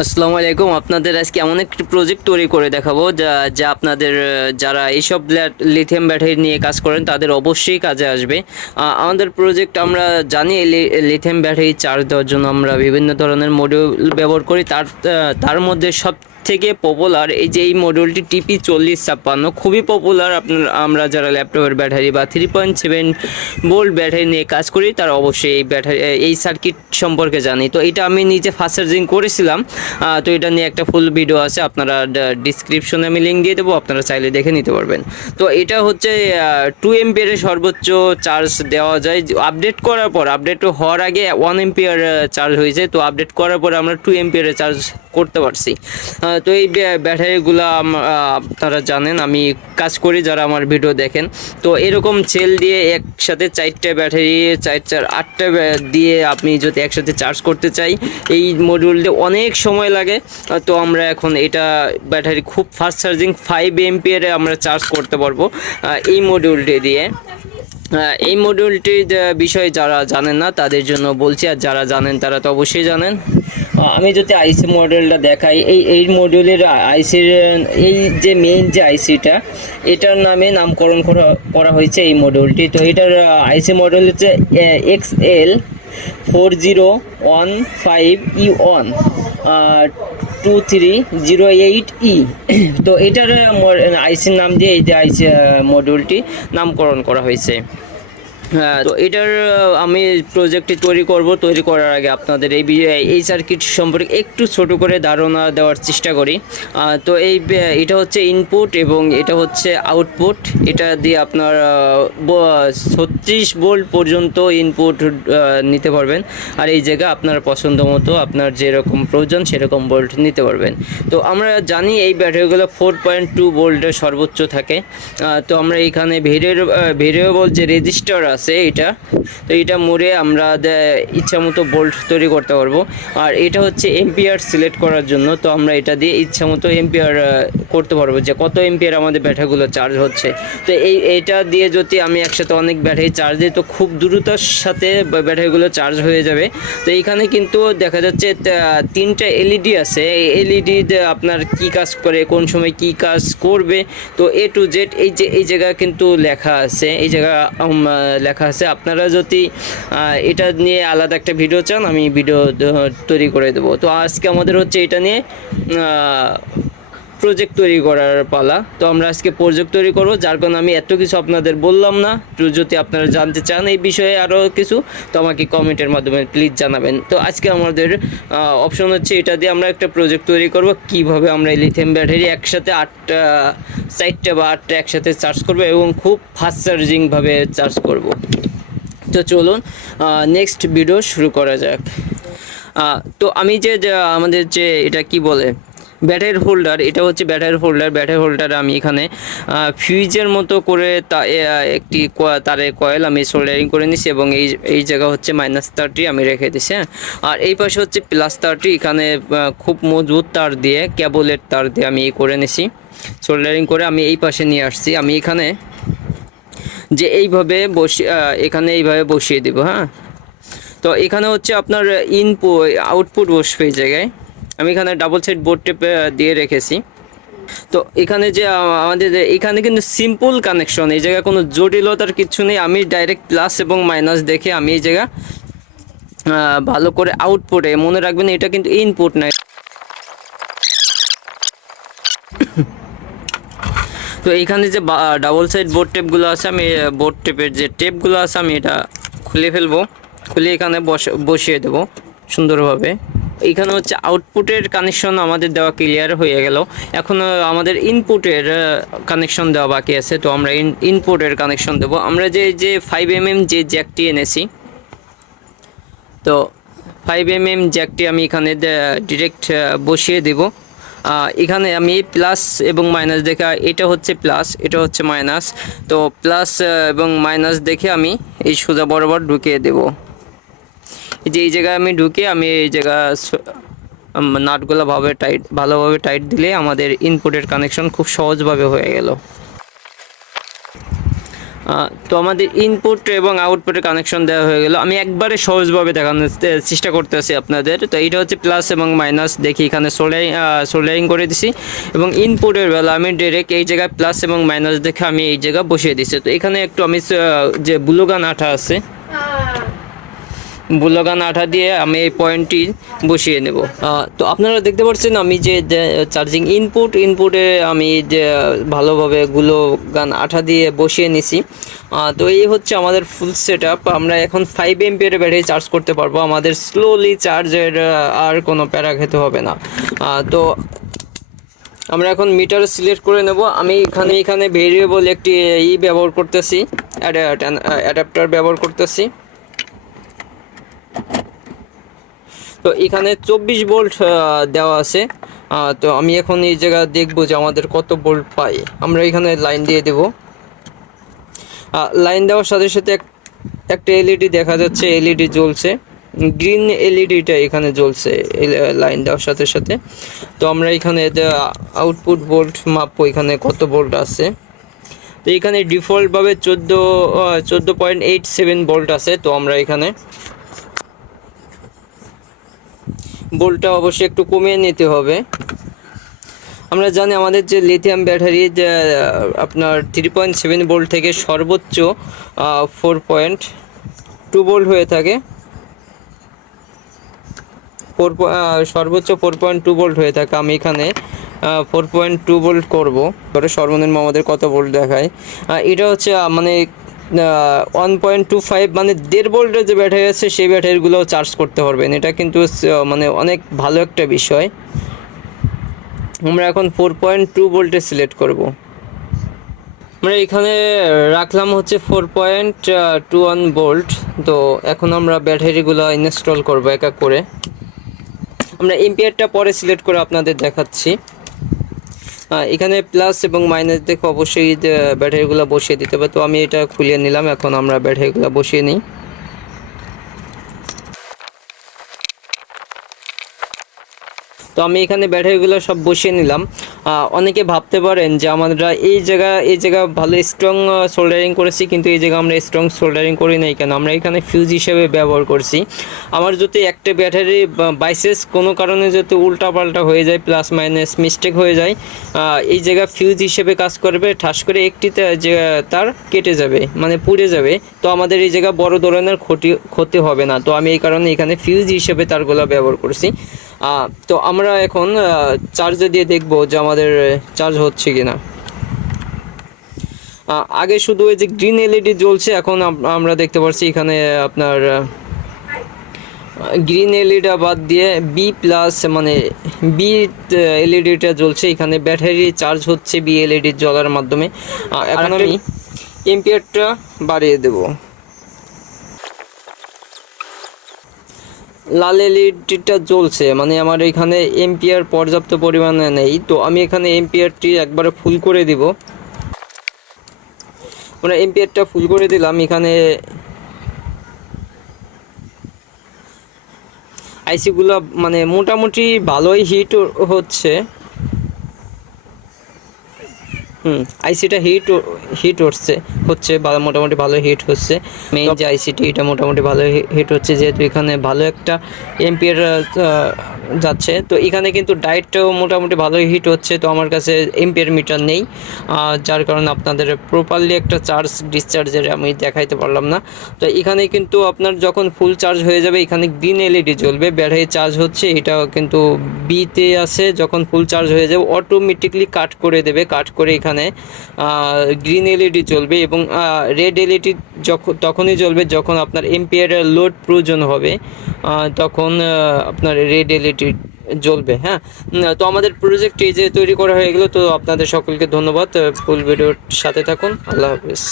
আসসালামু আলাইকুম। আপনাদের আজকে এমন একটি প্রজেক্ট তৈরি করে দেখাবো যা যা আপনাদের যারা এইসব লিথিয়াম ব্যাটারি নিয়ে কাজ করেন তাদের অবশ্যই কাজে আসবে। আমাদের প্রজেক্ট আমরা জানি লিথিয়াম ব্যাটারি চার্জ দেওয়ার জন্য আমরা বিভিন্ন ধরনের মডিউল ব্যবহার করি। তার মধ্যে সব থেকে পপুলার এই মডিউলটি TP4056 খুবই পপুলার। আমরা যারা ল্যাপটপের ব্যাটারি বা 3.7 ভোল্ট ব্যাটারি নিয়ে কাজ করি তারা অবশ্যই এই সার্কিট সম্পর্কে জানি। তো এটা আমি নিজে ফাস্ট চার্জিং করেছিলাম। তো এটা নিয়ে একটা ফুল ভিডিও আছে, আপনারা ডিসক্রিপশনে আমি লিঙ্ক দিয়ে দেবো, আপনারা চাইলে দেখে নিতে পারবেন। তো এটা হচ্ছে 2 এম্পিয়ারের সর্বোচ্চ চার্জ দেওয়া যায়। আপডেট হওয়ার আগে 1 এম্পিয়ার চার্জ হয়েছে, তো আপডেট করার পর আমরা 2 এম্পিয়ারের চার্জ করতে পারছি। তো এই ব্যাটারিগুলো আপনারা জানেন, আমি কাজ করি যারা আমার ভিডিও দেখেন। তো এরকম সেল দিয়ে একসাথে 4টা ব্যাটারি 8টা দিয়ে আপনি যদি একসাথে চার্জ করতে চাই এই মডিউলটা অনেক সময় লাগে। তো আমরা এখন এটা ব্যাটারি খুব ফাস্ট চার্জিং 5 এম্পিয়ারে আমরা চার্জ করতে পারবো এই মডিউলটি দিয়ে। এই মডিউলটির বিষয়ে যারা জানেন না তাদের জন্য বলছি, আর যারা জানেন তারা তো অবশ্যই জানেন। আমি যদি আইসি মডেলটা দেখাই, এই মডিউলের আইসির এই যে মেইন যে আইসিটা, এটার নামে নামকরণ করা হয়েছে এই মডিউলটি। তো এটার আইসি মডেল হচ্ছে XL4015E1 2308E। তো এটার আইসির নাম দিয়ে এই যে আইসি মডিউলটি নামকরণ করা হয়েছে। হ্যাঁ, তো এটার আমি প্রজেক্টটি তৈরি করার আগে আপনাদের এই সার্কিট সম্পর্কে একটু ছোট করে ধারণা দেওয়ার চেষ্টা করি। তো এটা হচ্ছে ইনপুট এবং এটা হচ্ছে আউটপুট। এটা দিয়ে আপনার 36 ভোল্ট পর্যন্ত ইনপুট নিতে পারবেন, আর এই জায়গা আপনার পছন্দ মতো আপনার যেরকম প্রয়োজন সেরকম ভোল্ট নিতে পারবেন। তো আমরা জানি এই ব্যাটারিগুলো 4.2 ভোল্টের সর্বোচ্চ থাকে। তো আমরা এখানে ভেরিয়েবল যে রেজিস্টার আছে এটা, তো এটা মোড়ে আমরা ইচ্ছা মতো ভোল্ট তৈরি করতে পারবো। আর এটা হচ্ছে এম্পিয়ার সিলেক্ট করার জন্য, তো আমরা এটা দিয়ে ইচ্ছা মতো এম্পিয়ার করতে পারবো যে কত এম্পিয়ার আমাদের ব্যাটারিগুলো চার্জ হচ্ছে। তো এটা দিয়ে যদি আমি একসাথে অনেক ব্যাটারি চার্জ দিই তো খুব দ্রুততার সাথে ব্যাটারিগুলো চার্জ হয়ে যাবে। তো এইখানে কিন্তু দেখা যাচ্ছে 3টা এলইডি আছে। এই এলইডি আপনার কি কাজ করে, কোন সময় কি কাজ করবে, তো A to Z এই জায়গা কিন্তু লেখা আছে। এই জায়গা লেখা আছে। আপনারা যদি এটা নিয়ে আলাদা একটা ভিডিও চান আমি ভিডিও তৈরি করে দেবো। তো আজকে আমাদের হচ্ছে এটা নিয়ে প্রজেক্ট তৈরি করার পালা। তো আমরা আজকে প্রজেক্ট তৈরি করবো, যার কারণে আমি এত কিছু আপনাদের বললাম না। তো যদি আপনারা জানতে চান এই বিষয়ে আরও কিছু, তো আমাকে কমেন্টের মাধ্যমে প্লিজ জানাবেন। তো আজকে আমাদের অপশন হচ্ছে এটা দিয়ে আমরা একটা প্রজেক্ট তৈরি করব, কিভাবে আমরা এই লিথিয়াম ব্যাটারি একসাথে 4টা বা 8টা একসাথে চার্জ করব এবং খুব ফাস্ট চার্জিংভাবে চার্জ করব। তো চলুন নেক্সট ভিডিও শুরু করা যাক। তো আমি যে আমাদের যে এটা কি বলে ব্যাটারি হোল্ডার, এটা হচ্ছে ব্যাটারি হোল্ডার আমি এখানে ফিউজের মতো করে একটি তারের কয়েল আমি সোল্ডারিং করে নিছি এবং এই জায়গা হচ্ছে -30 আমি রেখে দিছি। হ্যাঁ, আর এই পাশে হচ্ছে +30। এখানে খুব মজবুত তার দিয়ে, কেবলের তার দিয়ে আমি করে নিছি সোল্ডারিং করে। আমি এই পাশে নিয়ে আসছি, আমি এখানে যে এখানে এইভাবে বসিয়ে দেব। হ্যাঁ, তো এখানে হচ্ছে আপনার আউটপুট বসবে এই জায়গায়। আমি এখানে ডাবল সাইড বোর্ড টেপ দিয়ে রেখেছি। তো এখানে যে আমাদের এখানে কিন্তু সিম্পল কানেকশন, এই জায়গায় কোনো জটিলতার কিছু নেই। আমি ডাইরেক্ট প্লাস এবং মাইনাস দেখে আমি এই জায়গা ভালো করে আউটপুটে, মনে রাখবেন এটা কিন্তু ইনপুট না। তো এইখানে যে ডাবল সাইড বোর্ড টেপগুলো আছে, আমি বোর্ড টেপের যে টেপগুলো আছে আমি এটা খুলে ফেলবো, খুলে এখানে বসিয়ে দেবো সুন্দরভাবে। এইখানে হচ্ছে আউটপুটের কানেকশন আমাদের দেওয়া ক্লিয়ার হয়ে গেল। এখন আমাদের ইনপুটের কানেকশন দেওয়া বাকি আছে। তো আমরা ইনপুটের কানেকশন দেবো। আমরা যে 5mm যে জ্যাকটি এনেছি, তো 5mm জ্যাকটি আমি এখানে ডিরেক্ট বসিয়ে দেব। এখানে আমি প্লাস এবং মাইনাস দেখে, এটা হচ্ছে প্লাস এটা হচ্ছে মাইনাস, তো প্লাস এবং মাইনাস দেখে আমি এই সোজা বরাবর ঢুকিয়ে দেব। এই জায়গায় আমি ঢুকে আমি এই জায়গা নাটগুলো ভালোভাবে টাইট দিলে আমাদের ইনপুটের কানেকশন খুব সহজভাবে হয়ে গেল। তো আমাদের ইনপুট এবং আউটপুটের কানেকশন দেওয়া হয়ে গেল। আমি একবারে সহজভাবে দেখানোর চেষ্টা করতেছি আপনাদের। তো এটা হচ্ছে প্লাস এবং মাইনাস, দেখি এখানে সোল্ডারিং করে দিছি এবং ইনপুটের বেলা আমি ডাইরেক্ট এই জায়গায় প্লাস এবং মাইনাস দেখে আমি এই জায়গায় বসিয়ে দিছি। তো এখানে একটু আমি যে ব্লুগান আঠা আছে, বুলাগান আঠা দিয়ে আমি এই পয়েন্টটি বসিয়ে নেব। তো আপনারা দেখতে পাচ্ছেন আমি যে চার্জিং ইনপুটে আমি যে ভালোভাবে গ্লুগান আঠা দিয়ে বসিয়ে নিছি। তো এই হচ্ছে আমাদের ফুল সেট আপ। আমরা এখন 5 এমপিয়ারের ব্যাটারি চার্জ করতে পারবো। আমাদের স্লোলি চার্জের আর কোনো প্যারা খেতে হবে না। তো আমরা এখন মিটার সিলেক্ট করে নেব। আমি এখানে ভেরিয়েবল একটি ব্যবহার করতেছি, অ্যাডাপ্টার ব্যবহার করতেছি। তো এখানে 24 ভোল্ট দেওয়া আছে। তো আমি এখন এই জায়গা দেখব যে আমাদের কত ভোল্ট পাই। আমরা এখানে লাইন দিয়ে দেব। লাইন দেওয়ার সাথে সাথে একটা এলইডি দেখা যাচ্ছে, এলইডি জ্বলছে, গ্রিন এলইডিটা এখানে জ্বলছে লাইন দেওয়ার সাথে সাথে। তো আমরা এখানে আউটপুট ভোল্ট মাপবো, এখানে কত ভোল্ট আছে। তো এখানে ডিফল্টভাবে 14.87 ভোল্ট আছে। তো আমরা এখানে ভোল্টটা অবশ্যই একটু কমিয়ে নিতে হবে। আমরা জানি আমাদের যে লিথিয়াম ব্যাটারি যে আপনার 3.7 ভোল্ট থেকে সর্বোচ্চ 4.2 ভোল্ট হয়ে থাকে, সর্বোচ্চ 4.2 ভোল্ট হয়ে থাকে। আমি এখানে 4.2 ভোল্ট করব। পরে সর্বনিম্ন আমাদের কত ভোল্ট দেখায়। এটা হচ্ছে মানে 1.25 মানে 1.5 ভোল্টের যে ব্যাটারি আছে সেই ব্যাটারিগুলো চার্জ করতে পারবেন। এটা কিন্তু মানে অনেক ভালো একটা বিষয়। আমরা এখন 4.2 ভোল্টে সিলেক্ট করব। আমরা এখানে রাখলাম হচ্ছে 4.21 ভোল্ট। তো এখন আমরা ব্যাটারিগুলো ইনস্টল করব এক এক করে। আমরা এম্পিয়ারটা পরে সিলেক্ট করে আপনাদের দেখাচ্ছি। এখানে প্লাস এবং মাইনাস দেখে অবশ্যই ব্যাটারিগুলো বসিয়ে দিতে হবে। তো আমি এটা খুলে নিলাম, এখন আমরা ব্যাটারিগুলো বসিয়ে নিই। তো আমি এখানে ব্যাটারিগুলো সব বসিয়ে নিলাম। অনেকে ভাবতে পারেন যে আমরা এই জায়গা ভালো স্ট্রং সোল্ডারিং করেছি, কিন্তু এই জায়গা আমরা স্ট্রং সোল্ডারিং করি নাই কেন। আমরা এখানে ফিউজ হিসেবে ব্যবহার করছি। আমার যদি একটা ব্যাটারি বাইসেস কোনো কারণে যদি উল্টাপাল্টা হয়ে যায়, প্লাস মাইনাস মিস্টেক হয়ে যায়, এই জায়গা ফিউজ হিসেবে কাজ করবে। ঠাস করে একটিতে যে তার কেটে যাবে, মানে পুড়ে যাবে। তো আমাদের এই জায়গা বড় ধরনের ক্ষতি হবে না। তো আমি এই কারণে এখানে ফিউজ হিসেবে তারগুলো ব্যবহার করছি। তো আমরা এখন চার্জে দিয়ে দেখব যে আমাদের চার্জ হচ্ছে কিনা। আগে শুধু এই যে গ্রিন এলইডি জ্বলছে, এখন আমরা দেখতে পাচ্ছি এখানে আপনার গ্রিন এলইডিটা বাদ দিয়ে বি প্লাস মানে বি এলইডিটা জ্বলছে। এখানে ব্যাটারি চার্জ হচ্ছে বি এলইডি জ্বলার মাধ্যমে। এখন আমি এম্পিয়ারটা বাড়িয়ে দেব। লাল এলইডিটা জ্বলছে, মানে আমার এখানে এম্পিয়ার পর্যাপ্ত পরিমাণে নেই। তো আমি এখানে এম্পিয়ারটি একবারে ফুল করে দিব। আমরা এম্পিয়ারটা ফুল করে দিলাম। এখানে আইসিগুলো মানে মোটামুটি ভালোই হিট হচ্ছে। আইসিটা হিট হচ্ছে মোটামুটি ভালো হিট হচ্ছে। মেইন যে আইসিটি এটা মোটামুটি ভালো হিট হচ্ছে, যেহেতু এখানে ভালো একটা এম্পিয়ার যাচ্ছে। তো এখানে কিন্তু ডায়েটটাও মোটামুটি ভালোই হিট হচ্ছে। তো আমার কাছে এম্পিয়ার মিটার নেই, যার কারণে আপনাদের প্রপারলি একটা চার্জ ডিসচার্জের আমি দেখাইতে পারলাম না। তো এখানে কিন্তু আপনার যখন ফুল চার্জ হয়ে যাবে, এখানে গ্রিন এলইডি জ্বলবে, ব্যাটারি চার্জ হচ্ছে। এটা কিন্তু বিতে আছে। যখন ফুল চার্জ হয়ে যাবে অটোমেটিকলি কাট করে দেবে। কাট করে এখানে গ্রিন এলইডি জ্বলবে এবং রেড এলইডি তখনই জ্বলবে যখন আপনার এম্পিয়ারের লোড প্রয়োজন হবে, তখন আপনার রেড এলইডি জ্বলবে। হ্যাঁ, তো আমাদের প্রজেক্ট এই যে তৈরি করা হয়ে গেলো। তো আপনাদের সকলকে ধন্যবাদ। ফুল ভিডিওর সাথে থাকুন। আল্লাহ হাফিজ।